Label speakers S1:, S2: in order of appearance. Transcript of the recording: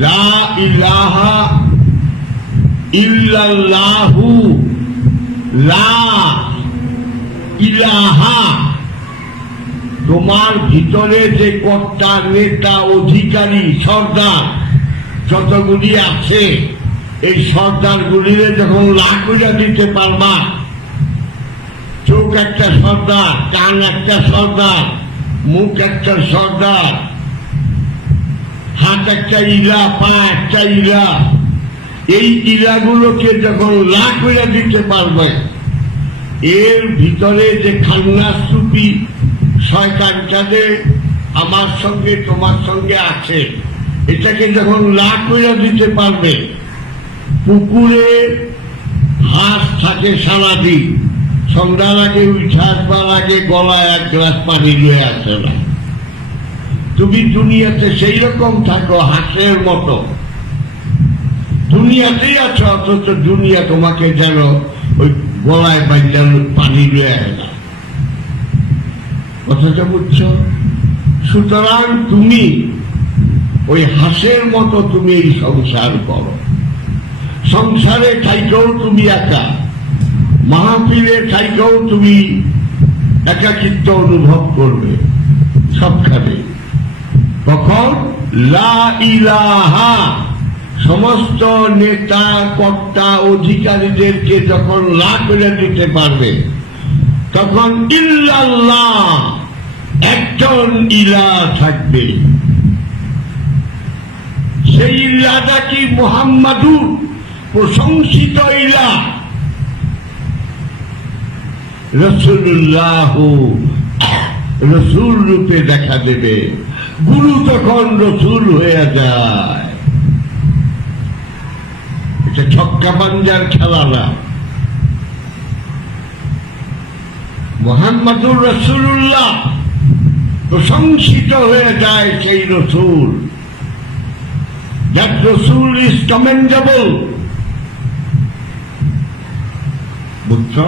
S1: লা লা ইলাহা। তোমার ভিতরে যে কর্তা, নেতা, অধিকারী, সর্দার যতগুলি আছে, এই সর্দারগুলিরে যখন লাকুজা দিতে পারবা, চোখ একটা সর্দার, কান একটা সর্দার, মুখ একটা সর্দার হাত একটা ইলা পা একটা ইলা এই ইলাগুলোকে যখন লাখ হইয়া দিতে পারবে, এর ভিতরে যে খান্নাস্তুপি শয়তানটা যে আমার সঙ্গে, তোমার সঙ্গে আছে, এটাকে যখন লাখ হইয়া দিতে পারবে, পুকুরে হাঁস থাকে সারাদিন। সন্ধ্যার আগে উঠে আসবার আগে গলায় এক গ্লাস পানি লয়ে আসে না। তুমি দুনিয়াতে সেই রকম থাকো, হাঁসের মতো। দুনিয়াতেই আছো, অথচ দুনিয়া তোমাকে যেন ওই গলায় বাজার পানি আসে না। কথাটা বুঝছ? সুতরাং তুমি ওই হাঁসের মতো তুমি এই সংসার করো। সংসারে থাইকেও তুমি একা। মাহফিলে থাইকেও তুমি একাকিত্ব অনুভব করবে সবখানে। তখন লা ইলাহা, সমস্ত নেতা, কর্তা, অধিকারীদেরকে যখন লা করে দিতে পারবে, তখন ইল্লাল্লাহ একজন ইলা থাকবে। সেই ইল্লাটা কি মোহাম্মদুর? প্রশংসিত ইলা। রসুল্লাহ রসুল রূপে দেখা দেবে। গুরু তখন রসুল হয়ে যায়। এটা ছক্কা পাঞ্জার খেলা না। মোহাম্মদুর রসুল্লাহ প্রশংসিত হয়ে যায় সেই রসুল। দ্যাট রসুল ইজ কমেন্ডেবল বুঝছ?